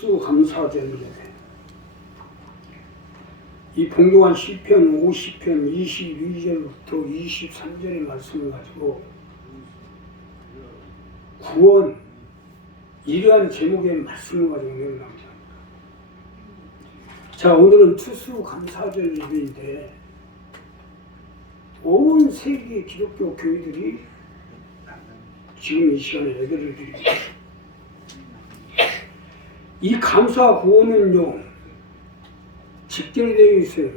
추수감사절이래. 이 봉도한 시편 50편 22절부터 23절의 말씀을 가지고 구원 이러한 제목의 말씀을 가지고 내려납니다. 자 오늘은 추수감사절 예배인데 온 세계 기독교 교회들이 지금 이 시간에 예배를 있습니다. 이 감사 구호는요 직결되어 있어요.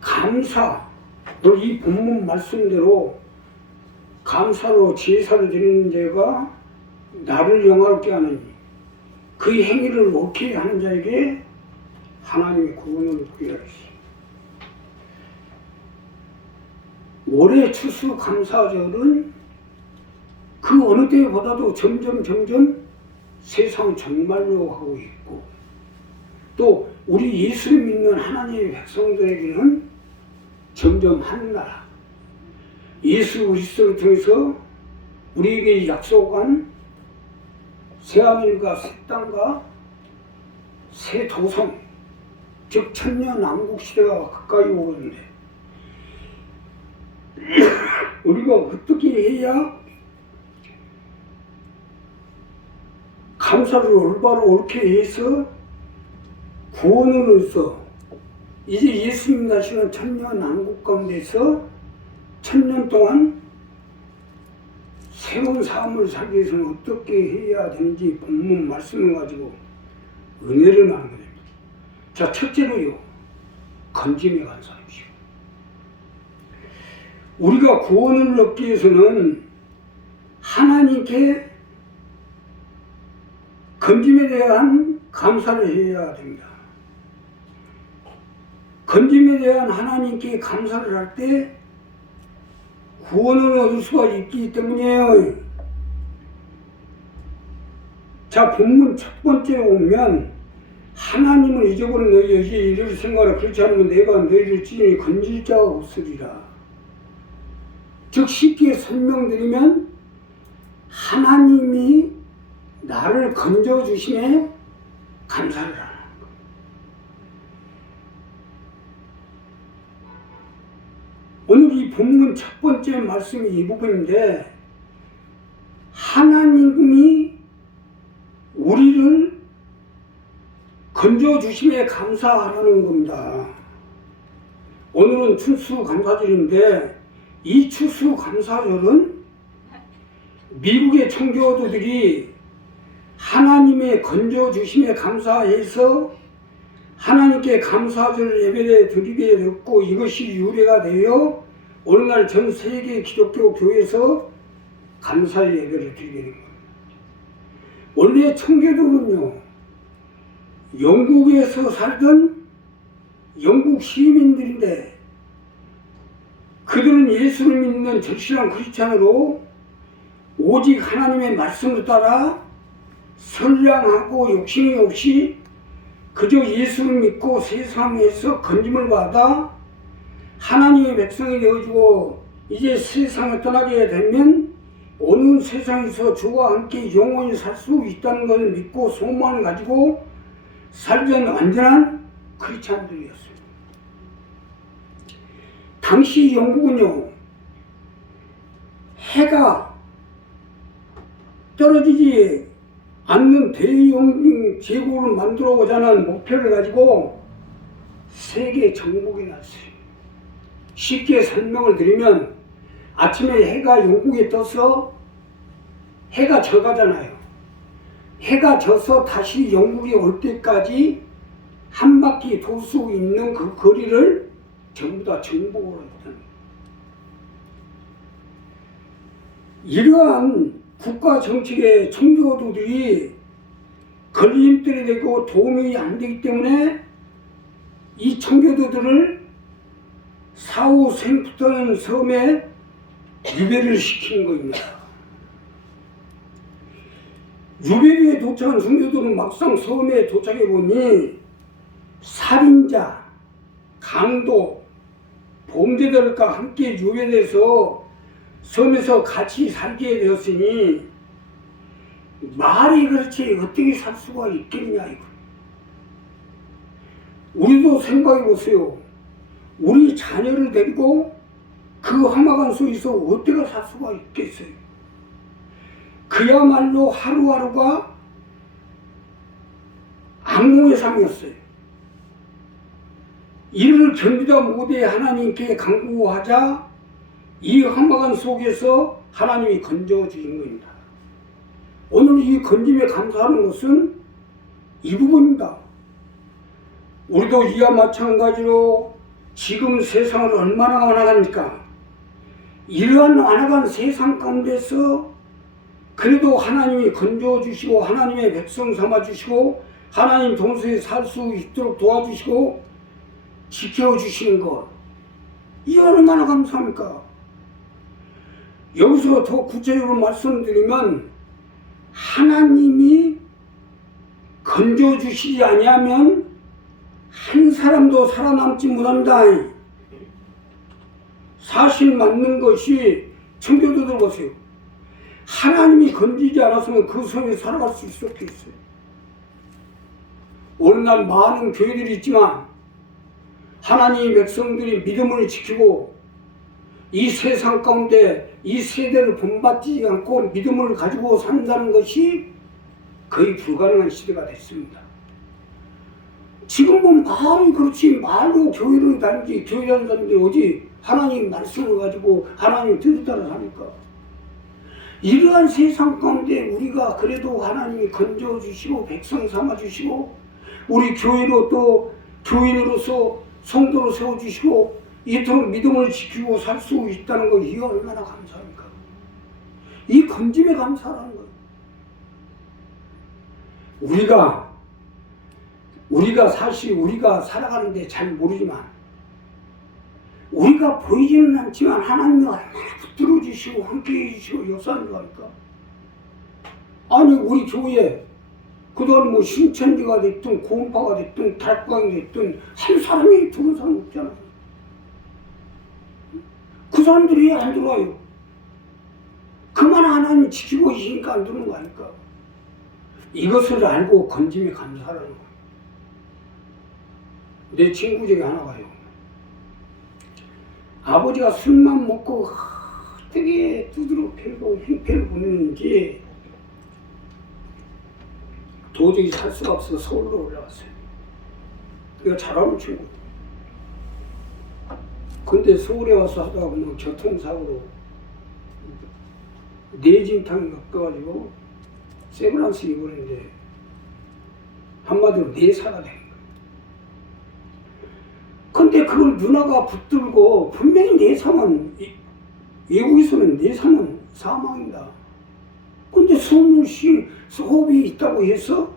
감사 이 본문 말씀대로 감사로 제사를 드리는 자가 나를 영화롭게 하느니 그 행위를 옳게 하는 자에게 하나님의 구원을 구하시. 올해 추수 감사절은 그 어느 때보다도 점점 점점 세상 정말로 하고 있고 또 우리 예수 믿는 하나님의 백성들에게는 점점 한 나라 예수 그리스도를 통해서 우리에게 약속한 새하늘과 새 땅과 새 도성 즉 천년 왕국 시대가 가까이 오고 있는데 우리가 어떻게 해야 감사를 올바로 옳게 해서 구원으로서 이제 예수님 나시는 천년 왕국 가운데서 천년 동안 새로운 삶을 살기 위해서는 어떻게 해야 되는지 본문 말씀을 가지고 은혜를 나누게 됩니다. 자, 첫째로요. 건짐에 감사하십시오. 우리가 구원을 얻기 위해서는 하나님께 건짐에 대한 감사를 해야 됩니다. 건짐에 대한 하나님께 감사를 할 때 구원을 얻을 수가 있기 때문이에요. 자, 본문 첫 번째로 오면 하나님을 잊어버린 너희에게 이를 생각하라 그렇지 않으면 내가 너희를 찌니 건질 자가 없으리라. 즉 쉽게 설명드리면 하나님이 나를 건져 주심에 거. 오늘 이 본문 첫 번째 말씀이 이 부분인데 하나님이 우리를 건져 주심에 감사하라는 겁니다. 오늘은 추수 감사절인데 이 추수 감사절은 미국의 청교도들이 하나님의 건져 주심에 감사해서 하나님께 감사절 예배를 드리게 됐고 이것이 유래가 되어 오늘날 전 세계 기독교 교회에서 감사 예배를 드리게 된 겁니다. 원래 청교도는요 영국에서 살던 영국 시민들인데 그들은 예수를 믿는 절실한 크리스찬으로 오직 하나님의 말씀을 따라 선량하고 욕심이 없이 그저 예수를 믿고 세상에서 건짐을 받아 하나님의 백성이 되어주고 이제 세상을 떠나게 되면 오는 세상에서 주와 함께 영원히 살 수 있다는 것을 믿고 소망을 가지고 살던 완전한 크리스찬들이었어요. 당시 영국은요 해가 떨어지지 않는 대영 제국을 만들어보자 하는 목표를 가지고 세계 정복이 났어요. 쉽게 설명을 드리면 아침에 해가 영국에 떠서 해가 져가잖아요. 해가 져서 다시 영국에 올 때까지 한 바퀴 돌 수 있는 그 거리를 전부 다 정복을 했다는 이러한 국가 정책의 청교도들이 걸림돌이 되고 도움이 안 되기 때문에 이 청교도들을 사후 생프터는 섬에 유배를 시킨 겁니다. 유배리에 도착한 청교도는 막상 섬에 도착해 보니 살인자, 강도, 범죄들과 함께 유배돼서 섬에서 같이 살게 되었으니 말이 그렇지 어떻게 살 수가 있겠냐 이거. 우리도 생각해 보세요. 우리 자녀를 데리고 그 험악한 속에서 어떻게 살 수가 있겠어요? 그야말로 하루하루가 악몽의 삶이었어요. 이를 견디다 못해 하나님께 간구하자 이 험악한 속에서 하나님이 건져 주신 겁니다. 오늘 이 건짐에 감사하는 것은 이 부분입니다. 우리도 이와 마찬가지로 지금 세상을 얼마나 완악합니까? 이러한 완악한 세상 가운데서 그래도 하나님이 건져주시고 하나님의 백성 삼아주시고 하나님 동서에 살 수 있도록 도와주시고 지켜주시는 것. 이 얼마나 감사합니까? 여기서 더 구체적으로 말씀드리면 하나님이 건져주시지 아니하면 한 사람도 살아남지 못한다. 사실 맞는 것이 청교도들 보세요. 하나님이 건지지 않았으면 그 성에 살아갈 수 있었겠어요. 오늘날 많은 교회들이 있지만 하나님의 백성들이 믿음을 지키고 이 세상 가운데 이 세대를 본받지 않고 믿음을 가지고 산다는 것이 거의 불가능한 시대가 됐습니다. 지금은 말은 그렇지 말로 교회를 다니지 교회 다니는 사람들이 하나님 말씀을 가지고 하나님 따라 사니까 이러한 세상 가운데 우리가 그래도 하나님이 건져 주시고 백성 삼아 주시고 우리 교회로 또 교인으로서 성도로 세워 주시고 이토록 믿음을 지키고 살 수 있다는 거 이게 얼마나 감사합니까? 이 건짐에 감사하는 거예요. 우리가 우리가 사실 우리가 살아가는데 잘 모르지만 우리가 보이지는 않지만 하나님이 얼마나 붙들어 주시고 함께 해 주시고 역사하는 거 아닐까? 아니 우리 교회 그동안 뭐 신천지가 됐든 고음파가 됐든 달광이 됐든 한 사람이 들어온 사람 없잖아. 그 사람들이 왜 안 들어와요? 그만 하나님 지키고 계시니까 안 들어오는 거 아닐까? 이것을 알고 건짐에 감사하라는 거예요. 내 친구 중에 하나가요. 아버지가 술만 먹고 되게 두드러 패고 행패를 부리는지 도저히 살 수가 없어서 서울로 올라왔어요. 이거 잘하는 친구. 근데 서울에 와서 하다가 보면 교통사고로 뇌진탕이 겪어가지고 세브란스 입원했는데 한마디로 뇌사가 된. 근데 그걸 누나가 붙들고 분명히 이- 외국에서는 뇌사면 사망이다. 근데 숨을 쉴 호흡이 있다고 해서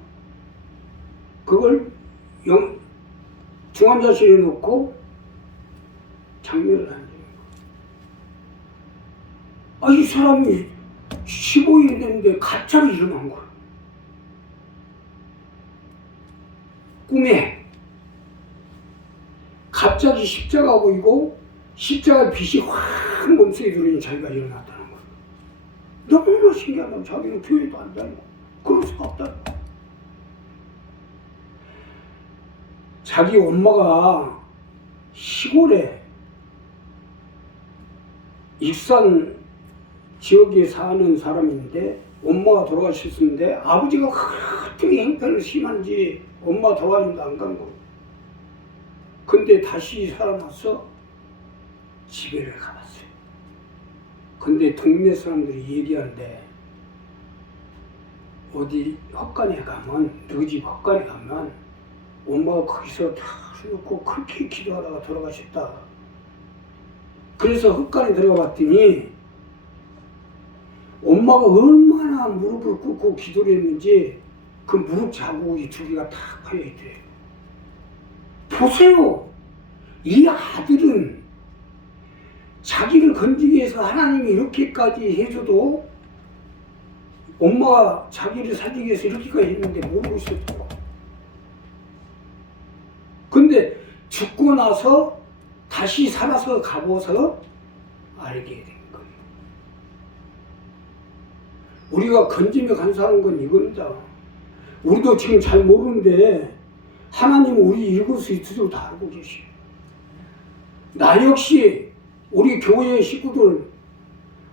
그걸 영, 중환자실에 놓고 한 거예요. 아, 이 사람이 15일이 됐는데 갑자기 일어난 거야. 꿈에 갑자기 십자가 보이고 십자가 빛이 확 몸속에 들어오니 자기가 일어났다는 거야. 너무나 신기하다. 자기는 교회도 안 다니고 그럴 수가 없다. 자기 엄마가 시골에 익산 지역에 사는 사람인데 엄마가 돌아가셨는데 아버지가 어떻게 행패를 심한지 엄마 도와준다 안간 거. 근데 다시 살아나서 집에를 가봤어요. 근데 동네 사람들이 얘기하는데 어디 헛간에 가면 너희 집 헛간에 가면 엄마가 거기서 다 해놓고 그렇게 기도하다가 돌아가셨다. 그래서 헛간에 들어가 봤더니 엄마가 얼마나 무릎을 꿇고 기도를 했는지 그 무릎 자국이 두 개가 탁 파여 있대. 보세요. 이 아들은 자기를 건지기 위해서 하나님이 이렇게까지 해줘도 엄마가 자기를 살리기 위해서 이렇게까지 했는데 모르고 있었고. 근데 죽고 나서 다시 살아서 가보서 알게 된 거예요. 우리가 건짐에 감사하는 건 이겁니다. 우리도 지금 잘 모르는데 하나님은 우리 읽을 수 있도록 다 알고 계시. 나 역시 우리 교회 식구들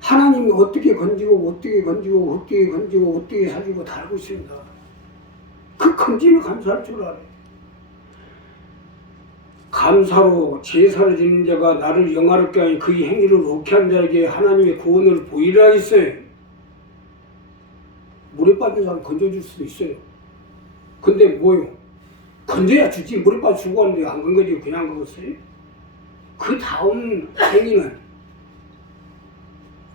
하나님이 어떻게 건지고 어떻게 건지고 어떻게 건지고 어떻게 사주고 다 알고 있습니다. 그 건짐에 감사할 줄 알아요. 감사로 제사를 지는 자가 나를 영화롭게 하니 그의 행위를 옳게 한 자에게 하나님의 구원을 보이라 했어요. 물에 빠진 사람 건져줄 수도 있어요. 근데 뭐요? 건져야 주지 물에 빠져 죽었는데 안 건져지고 그냥 그었어요? 그 다음 행위는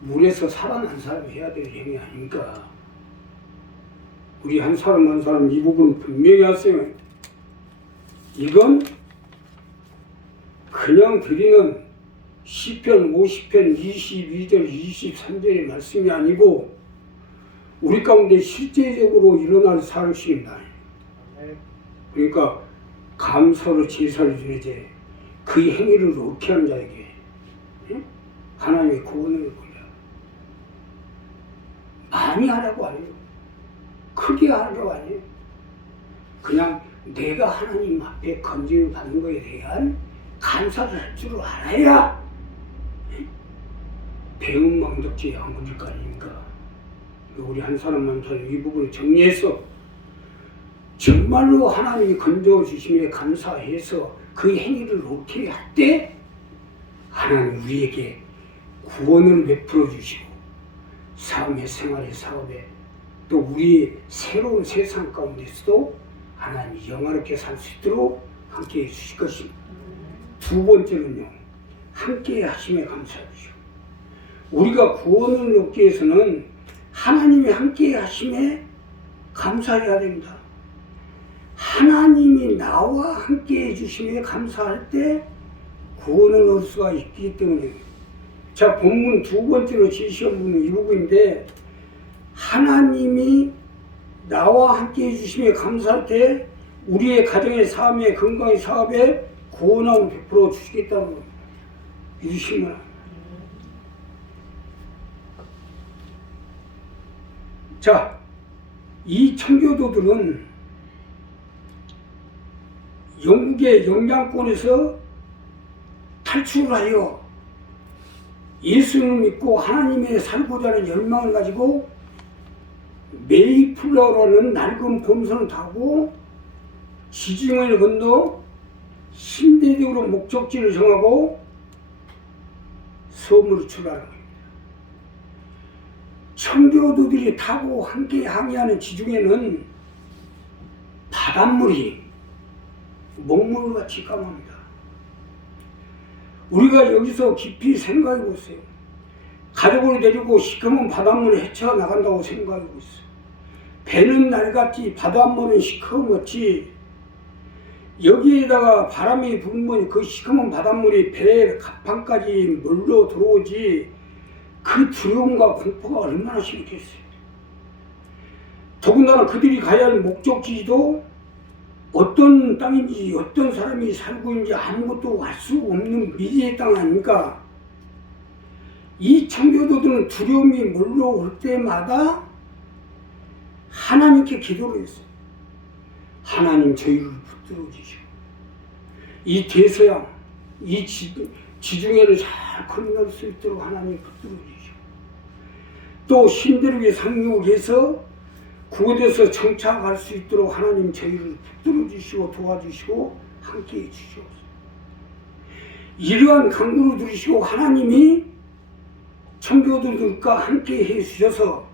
물에서 살아난 사람이 해야 될 행위 아닙니까? 우리 한 사람 한 사람 이 부분 분명히 하세요. 이건 그냥 드리는 시편 50편 22절 23절의 말씀이 아니고 우리 가운데 실제적으로 일어날 사실입니다. 그러니까 감사로 제사를 드리되 그 행위를 옳게 하는 자에게 예? 하나님의 구원을 보려 많이 하라고 아니에요. 크게 하라고 아니에요. 그냥 내가 하나님 앞에 건짐을 받는 것에 대한 감사를 할 줄 알아야 예? 배운 망덕지 양분일 거 아닙니까? 우리 한 사람 한 사람 이 부분을 정리해서 정말로 하나님이 건져 주심에 감사해서 그 행위를 옳게 할 때 하나님 우리에게 구원을 베풀어 주시고 삶의 생활의 사업에 또 우리의 새로운 세상 가운데서도 하나님이 영화롭게 살 수 있도록 함께 해 주실 것입니다. 두 번째는요, 함께 하심에 감사하시오. 우리가 구원을 얻기 위해서는 하나님이 함께 하심에 감사해야 됩니다. 하나님이 나와 함께 해주심에 감사할 때 구원을 얻을 수가 있기 때문에 자 본문 두 번째로 제시한 부분은 이 부분인데 하나님이 나와 함께 해주심에 감사할 때 우리의 가정의 삶의 건강의 사업에 베풀어 주시겠다는 겁니다. 믿으시면 자, 이 청교도들은 영국의 영향권에서 탈출하여 예수를 믿고 하나님의 살고자 하는 열망을 가지고 메이플러라는 낡은 봄선을 타고 지중해를 건너 신대적으로 목적지를 정하고 섬으로 출발하는 겁니다. 청교도들이 타고 함께 항해하는 지중해는 바닷물이 먹물같이 까맣니다. 우리가 여기서 깊이 생각해 보세요. 가족을 데리고 시커먼 바닷물에 헤쳐 나간다고 생각해 보세요. 배는 낡았지 바닷물은 시커멓지 여기에다가 바람이 불면 그 시커먼 바닷물이 배 갑판까지 물러 들어오지 그 두려움과 공포가 얼마나 심했겠어요. 더군다나 그들이 가야 할 목적지도 어떤 땅인지 어떤 사람이 살고 있는지 아무것도 알 수 없는 미지의 땅 아닙니까? 이 청교도들은 두려움이 몰려올 때마다 하나님께 기도를 했어요. 하나님 저희를 붙들어 주시고 이 대서양, 이 지, 지중해를 잘 건널 수 있도록 하나님 붙들어 주시고 또 신대륙의 상륙에서 그곳에서 정착할 수 있도록 하나님 저희를 붙들어 주시고 도와주시고 함께 해 주시옵소서. 이러한 강구를 들으시고 하나님이 청교도들과 함께 해 주셔서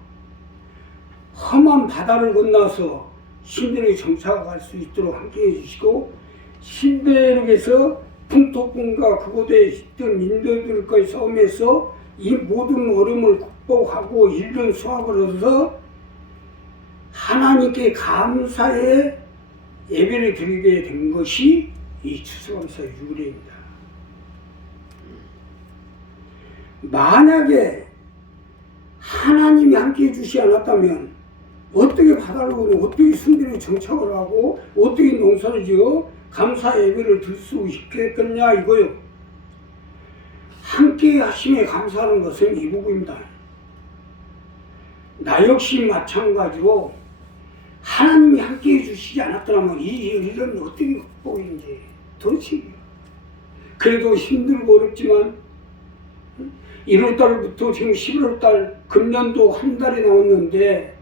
험한 바다를 건너서 신대륙에 정착할 수 있도록 함께 해 주시고 신대륙에서 풍토군과 그곳에 있던 인도들과의 싸움에서 이 모든 어려움을 극복하고 이른 수확을 얻어서 하나님께 감사의 예배를 드리게 된 것이 이 추수감사 유래입니다. 만약에 하나님이 함께 해주시 않았다면 어떻게 오고 어떻게 순대로 정착을 하고 어떻게 농사를 지어 감사 예배를 들 수 있겠느냐 이거요. 함께 하심에 감사하는 것은 이 부분입니다. 나 역시 마찬가지로 하나님이 함께 해주시지 않았더라면 이 일은 어떻게 극복인지 도대체 그래도 힘들고 어렵지만 1월달부터 지금 11월달 금년도 한 달이 나왔는데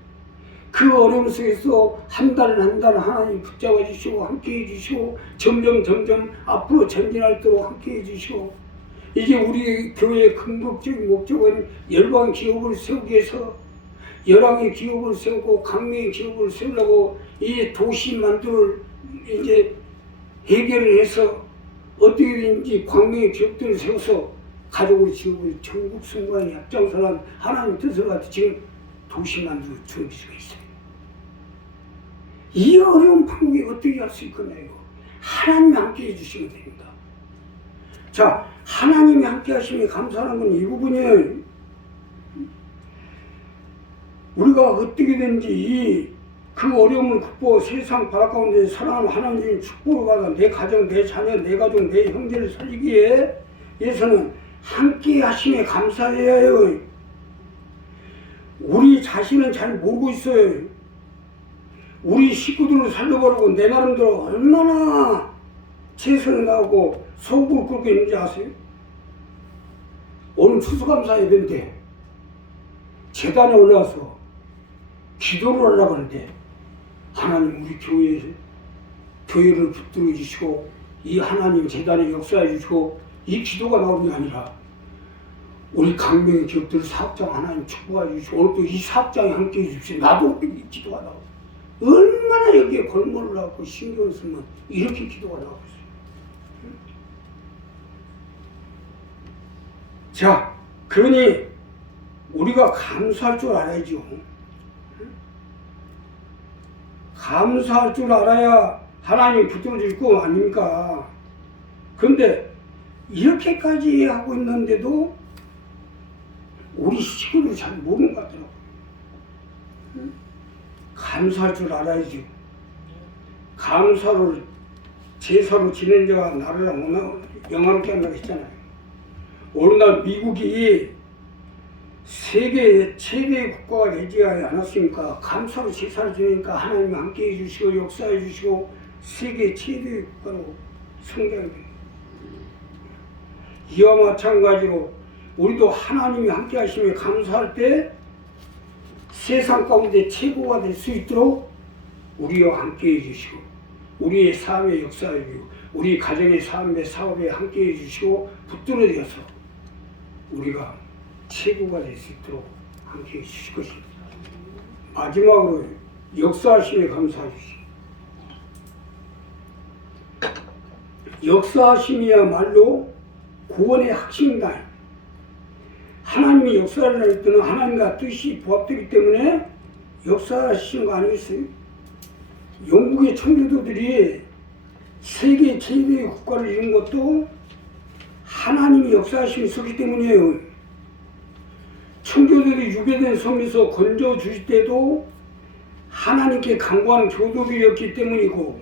그 어려움 속에서 한 달 한 달 하나님 붙잡아 주시고 함께 해 주시고 점점 점점 앞으로 전진할 도록 함께 해 주시고 이제 우리 교회의 궁극적인 목적은 열방 기업을 세우기 위해서 열왕의 기업을 세우고 강명의 기업을 세우려고 이 도시 만들 이제 해결을 해서 어떻게든지 광명의 기업들을 세워서 가족을 지우고 전국 순간에 앞장서는 하나님 뜻을 가지고 지금 도시 만들 준비가 있어요. 이 어려운 판국에 어떻게 할 수 있겠나요? 하나님이 함께 해주시면 됩니다. 자, 하나님이 함께 하시면 감사하는 건 이 부분이에요. 우리가 어떻게든지 이 그 어려움을 극복하고 세상 바람 가운데 사랑하는 하나님의 축복을 받아 내 가정, 내 자녀, 내 가족, 내 형제를 살리기에 위해서는 함께 하심에 감사해야 해요. 우리 자신은 잘 모르고 있어요. 우리 식구들을 살려보려고 내 나름대로 얼마나 최선을 다하고 속을 끓고 있는지 아세요? 오늘 추수감사 예배인데 재단에 올라와서 기도를 하려고 하는데 하나님 우리 교회 교회를 붙들어 주시고 이 하나님 재단에 역사해 주시고 이 기도가 나오는 게 아니라 우리 강명의 기업들 사업장 하나님 축복해 주시고 오늘 또이 사업장에 함께 해 주십시오. 나도 이 기도가 나오고 얼마나 여기에 골몰을 하고 신경을 쓰면 이렇게 기도가 나오고 있어요. 자, 그러니 우리가 감사할 줄 알아야죠. 감사할 줄 알아야 하나님 붙들어줄 거 아닙니까? 그런데 이렇게까지 하고 있는데도 우리 식구를 잘 모르는 것 같더라고요. 감사할 줄 알아야죠. 감사를 제사로 지낸 자가 나를 오늘 영화롭게 한다고 했잖아요. 오늘날 미국이 세계 최대 국가가 되지 않았습니까? 감사로 제사를 지내니까 하나님 함께 해주시고 역사해 주시고 세계 최대 국가로 성장됩니다. 이와 마찬가지로 우리도 하나님이 함께 하시며 감사할 때 세상 가운데 최고가 될 수 있도록 우리와 함께 해주시고 우리의 삶의 역사에 주시고 우리 가정의 삶의 사업에 함께 해주시고 붙들어져서 우리가 최고가 될 수 있도록 함께 해주실 것입니다. 마지막으로 역사하심에 감사해 주시고 역사하심이야말로 구원의 핵심이다. 하나님이 역사를 할 때는 하나님과 뜻이 부합되기 때문에 역사하시는 거 아니겠어요? 영국의 청교도들이 세계 최대의 국가를 이룬 것도 하나님이 역사하심이 있었기 때문이에요. 청교도들이 유배된 섬에서 건져 주실 때도 하나님께 강구하는 교도들이었기 때문이고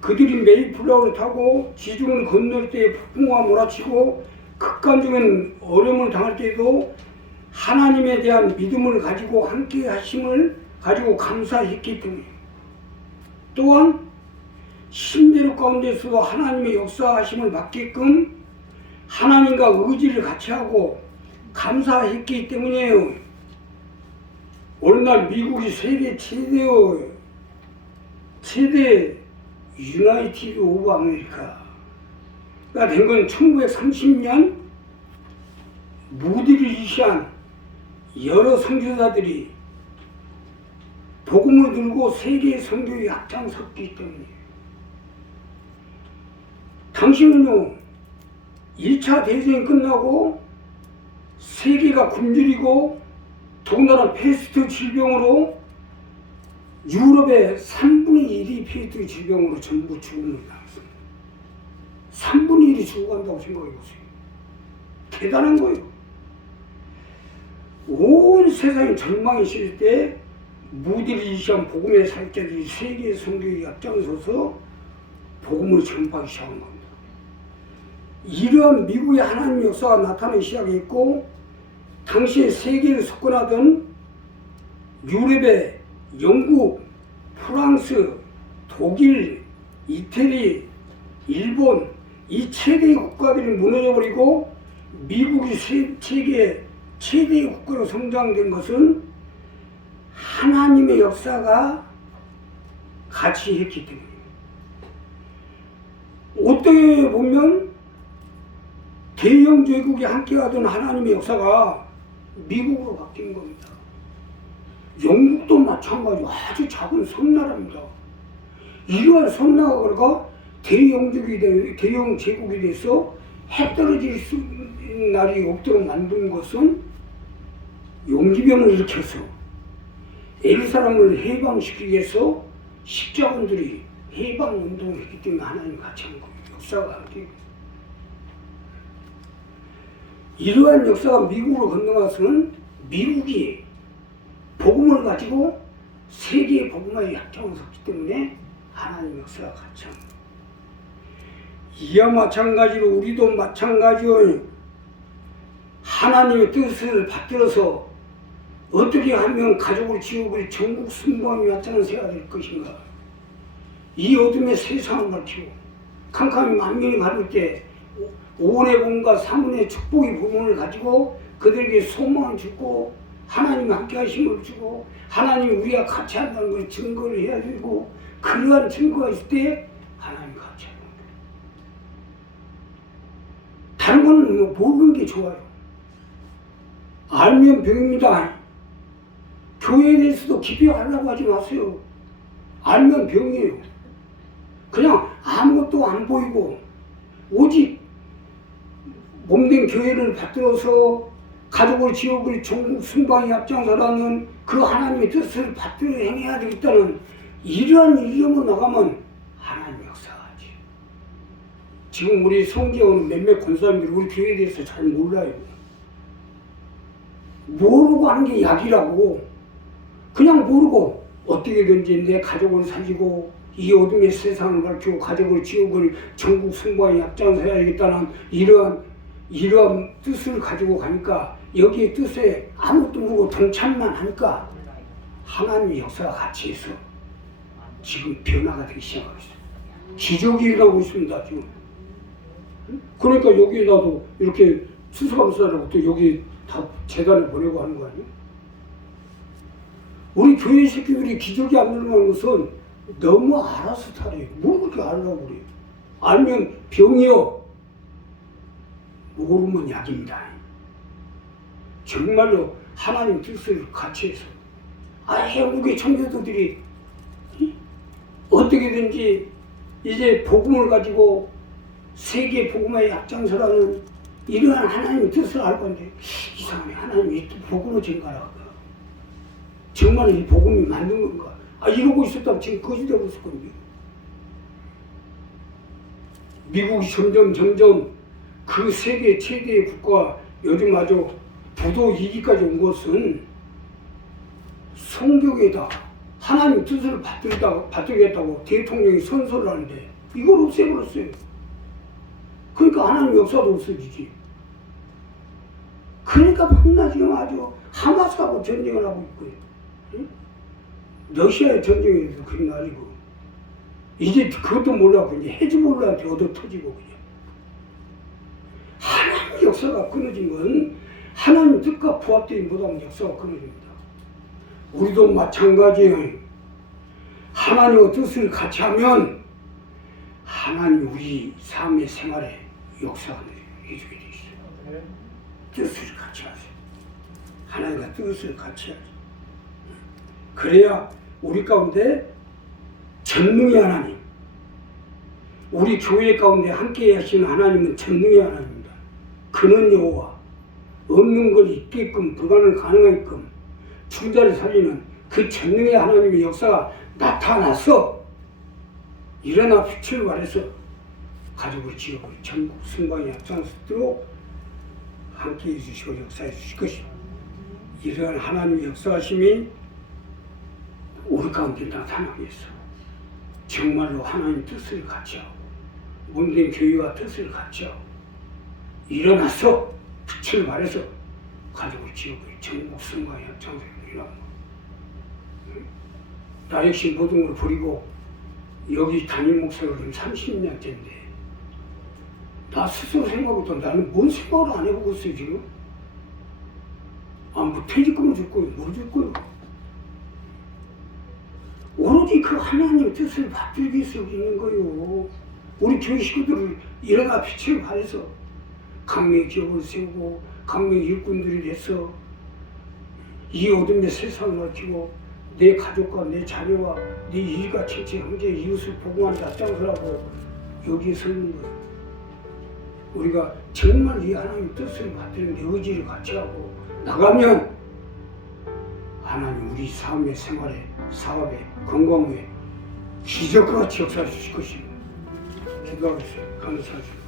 그들이 메이플라워를 타고 지중을 건널 때 폭풍우가 몰아치고 극단적인 어려움을 당할 때도 하나님에 대한 믿음을 가지고 함께 하심을 가지고 감사했기 때문에 또한 신대로 가운데서도 하나님의 역사하심을 받게끔 하나님과 의지를 같이 하고 감사했기 때문이에요. 오늘날 미국이 세계 최대의 최대 유나이티드 오브 아메리카 가 된 건 1930년 무디를 이시한 여러 선교사들이 복음을 들고 세계 선교에 앞장섰기 때문에 당신은요 1차 대전이 끝나고 세계가 굶주리고 더군다나 패스트 질병으로 유럽의 3분의 1이 패스트 질병으로 전부 죽음을 당했습니다. 3분의 1이 죽어간다고 생각해 보세요. 대단한 거예요. 온 세상이 절망이 실을 때 무디를 시한 복음의 살자들이 세계 선교에 앞장서서 복음을 전파하기 시작한 겁니다. 이러한 미국의 하나님 역사가 나타나기 시작했고 당시에 세계를 석권하던 유럽의 영국, 프랑스, 독일, 이태리, 일본 이 최대의 국가들이 무너져 버리고 미국이 세, 세계 최대의 국가로 성장된 것은 하나님의 역사가 같이 했기 때문입니다. 어떻게 보면 대영 제국이 함께 하던 하나님의 역사가 미국으로 바뀐 겁니다. 영국도 마찬가지로 아주 작은 섬나라입니다. 이러한 섬나라가 그러니까 대영국이 되, 대영 제국이 돼서 해 떨어질 수 있는 날이 없도록 만든 것은 용기병을 일으켜서 에루사람을 해방시키기 위해서 십자군들이 해방 운동을 했기 때문에 하나님 같이 한 겁니다. 역사가 함께. 이러한 역사가 미국으로 건너가서는 미국이 복음을 가지고 세계의 복음의 약점을 섰기 때문에 하나님 역사가 같이 한 겁니다. 이와 마찬가지로 우리도 마찬가지로 하나님의 뜻을 받들어서 어떻게 하면 가족을 지옥을 전국 순방이 왔다는 새가 될 것인가? 이 어둠의 세상을 밝히고 캄캄히 만민이 가를 때 오원의 복음과 사문의 축복의 부분을 가지고 그들에게 소망을 주고 하나님 함께 하심을 주고 하나님 우리가 같이 한다는 걸 증거를 해야 되고 그러한 증거가 있을 때 하나님 같이 하는 거예요. 뭐 모르는 게 좋아요. 알면 병입니다. 교회에 대해서도 알라고 하지 마세요. 알면 병이에요. 그냥 아무것도 안 보이고 오직 몸된 교회를 받들어서 가족을 지옥을 전국 순방에 앞장서라는 그 하나님의 뜻을 받들어 행해야 되겠다는 이러한 이념으로 나가면. 지금 우리 성경은 몇몇 권사님들이 우리 교회에 대해서 잘 몰라요. 모르고 하는 게 약이라고. 그냥 모르고 어떻게든지 내 가족을 살리고 이 어둠의 세상을 밝히고 가족을 지옥을 전국 승부에 앞장서야 되겠다는 이러한 이러한 뜻을 가지고 가니까 여기에 뜻에 아무것도 모르고 동참만 하니까 하나님의 역사가 같이 해서 지금 변화가 되기 시작하고 있어요. 기적이 일어나고 있습니다, 지금. 그러니까 여기에다도 이렇게 수사감사라고 또 여기 다 재단에 보내고 하는 거 아니에요? 우리 교회 새끼들이 기적이 안 일어나는 것은 너무 알아서 타래. 뭘 그렇게 알라고 그래. 알면 병이요. 모르면 약입니다. 정말로 하나님 뜻을 같이 해서. 아, 한국의 청교도들이 어떻게든지 이제 복음을 가지고 세계 복음의 약장서라는 이러한 하나님의 뜻을 알 건데 이상하네. 하나님이 또 복음을 전가라고 정말 이 복음이 맞는 건가? 아 이러고 있었다면 지금 거지 되고 있을 건데. 미국이 점점 점점 그 세계 최대의 국가 요즘 아주 부도 2기까지 온 것은 성경에다 하나님 뜻을 받들겠다고 대통령이 선서를 하는데 이걸 없애버렸어요. 그러니까 하나님 역사도 없어지지. 그러니까 밤낮 지금 아주 하마스하고 전쟁을 하고 있고요. 응? 러시아의 전쟁에서 그런 날이고 이제 그것도 몰라고 이제 헤즈볼라한테 얻어 터지고 그냥 하나님 역사가 끊어진 건 하나님 뜻과 부합되지 못하면 역사가 끊어집니다. 우리도 마찬가지예요. 하나님의 뜻을 같이 하면 하나님 우리 삶의 생활에 역사를 해주게 돼 있어요. 뜻을 같이 하세요. 하나님과 뜻을 같이 하세요. 그래야 우리 가운데 전능의 하나님, 우리 교회 가운데 함께 하시는 하나님은 전능의 하나님입니다. 그는 여호와, 없는 걸 있게끔 불가능 가능하게끔 충자를 살리는 그 전능의 하나님의 역사가 나타나서 일어나 빛을 발해서 가족을 지어고 전국 승방에 앞장서도록 함께 해주시고 역사해 주실 것입니다. 이러한 하나님의 역사하심이 우리 가운데 나타나게 해서 정말로 하나님 뜻을 하고 몸된 교회와 뜻을 하고 일어나서 빛을 발해서 가족을 지어고 전국 승방에 앞장서도록. 나 역시 모든 걸 버리고 여기 담임 목사가 지금 30년째인데 나 스스로 생각해도 나는 뭔 생각을 안 해보고 있어요 지금? 아 뭐 퇴직금을 줄 거예요 뭘줄 거예요? 오로지 그 하나님의 뜻을 받들기 위해서 있는 거예요. 우리 교회 식구들을 일어나 빛을 발해서 강명의 기업을 세우고 강명의 일꾼들이 돼서 이 어둠의 세상을 넓히고 내 가족과 내 자녀와 네 일가 친체 형제 이웃을 보고하는 앞장서라고 여기에 서 있는 거예요. 우리가 정말 이 하나님 뜻을 받드는 의지를 같이 하고 나가면 하나님 우리 삶의 생활에 사업에 건강에 기적과 같이 역사해 주실 것입니다. 기도하겠어요. 감사합니다.